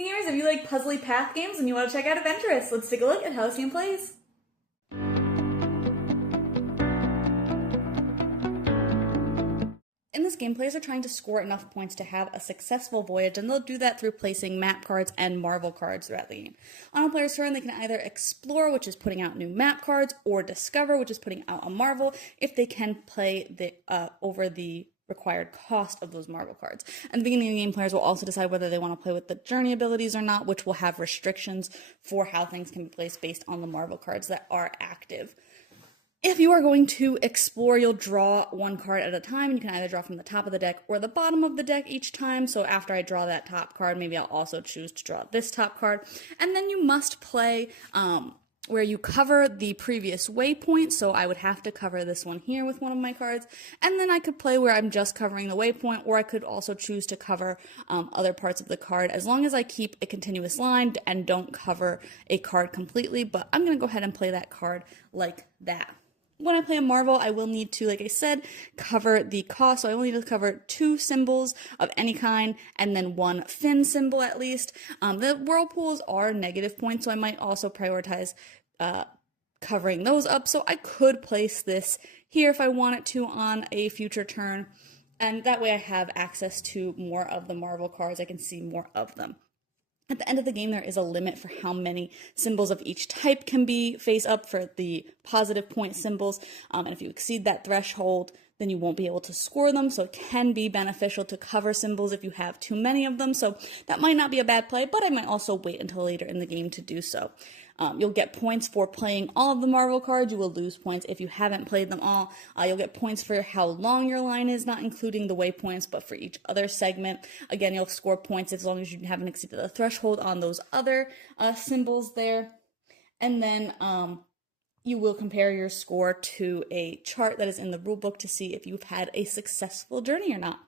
Hey gamers, if you like puzzly path games and you want to check out Adventurous, let's take a look at how this game plays. In this game, players are trying to score enough points to have a successful voyage, and they'll do that through placing map cards and marvel cards throughout the game. On a player's turn, they can either explore, which is putting out new map cards, or discover, which is putting out a marvel, if they can play over the required cost of those marvel cards. At the beginning of the game, players will also decide whether they want to play with the journey abilities or not, which will have restrictions for how things can be placed based on the marvel cards that are active. If you are going to explore, you'll draw one card at a time. You can either draw from the top of the deck or the bottom of the deck each time. So after I draw that top card, maybe I'll also choose to draw this top card. And then you must play where you cover the previous waypoint. So I would have to cover this one here with one of my cards. And then I could play where I'm just covering the waypoint, or I could also choose to cover other parts of the card, as long as I keep a continuous line and don't cover a card completely. But I'm going to go ahead and play that card like that. When I play a marvel, I will need to, like I said, cover the cost. So I will need to cover 2 symbols of any kind and then 1 fin symbol at least. The whirlpools are negative points, so I might also prioritize covering those up. So I could place this here if I wanted to on a future turn. And that way I have access to more of the marvel cards. I can see more of them. At the end of the game, there is a limit for how many symbols of each type can be face up for the positive point symbols. And if you exceed that threshold, then you won't be able to score them. So it can be beneficial to cover symbols if you have too many of them. So that might not be a bad play, but I might also wait until later in the game to do so. You'll get points for playing all of the marvel cards. You will lose points if you haven't played them all. You'll get points for how long your line is, not including the waypoints, but for each other segment. Again, you'll score points as long as you haven't exceeded the threshold on those other symbols there. And then you will compare your score to a chart that is in the rulebook to see if you've had a successful journey or not.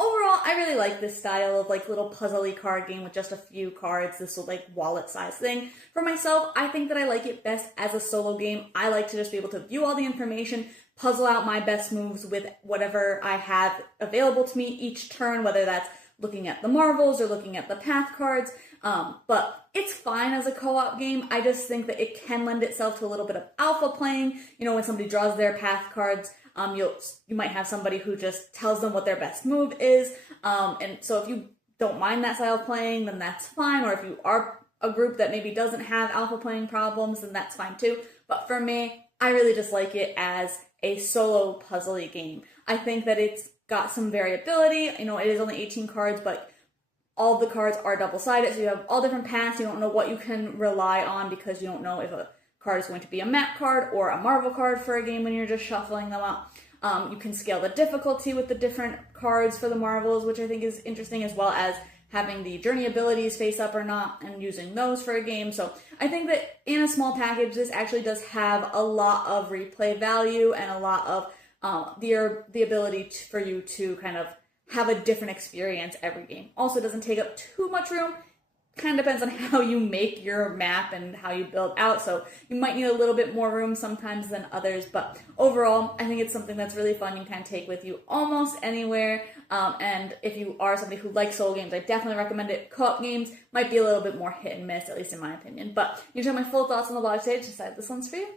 Overall, I really like this style of like little puzzly card game with just a few cards, this little like wallet size thing. For myself, I think that I like it best as a solo game. I like to just be able to view all the information, puzzle out my best moves with whatever I have available to me each turn, whether that's looking at the marvels or looking at the path cards. But it's fine as a co-op game. I just think that it can lend itself to a little bit of alpha playing. You know, when somebody draws their path cards, you might have somebody who just tells them what their best move is. And so if you don't mind that style of playing, then that's fine. Or if you are a group that maybe doesn't have alpha playing problems, then that's fine too. But for me, I really just like it as a solo puzzly game. I think that it's got some variability. You know, it is only 18 cards, but all of the cards are double-sided, so you have all different paths. You don't know what you can rely on because you don't know if a card is going to be a map card or a marvel card for a game when you're just shuffling them up. You can scale the difficulty with the different cards for the marvels, which I think is interesting, as well as having the journey abilities face up or not and using those for a game. So I think that in a small package, this actually does have a lot of replay value and a lot of the ability for you to kind of have a different experience every game. Also doesn't take up too much room. Kind of depends on how you make your map and how you build out, so you might need a little bit more room sometimes than others, but overall I think it's something that's really fun. You can take with you almost anywhere, and if you are somebody who likes solo games, I definitely recommend it. Co-op games might be a little bit more hit and miss, at least in my opinion, but you can check my full thoughts on the blog today to decide if this one's for you.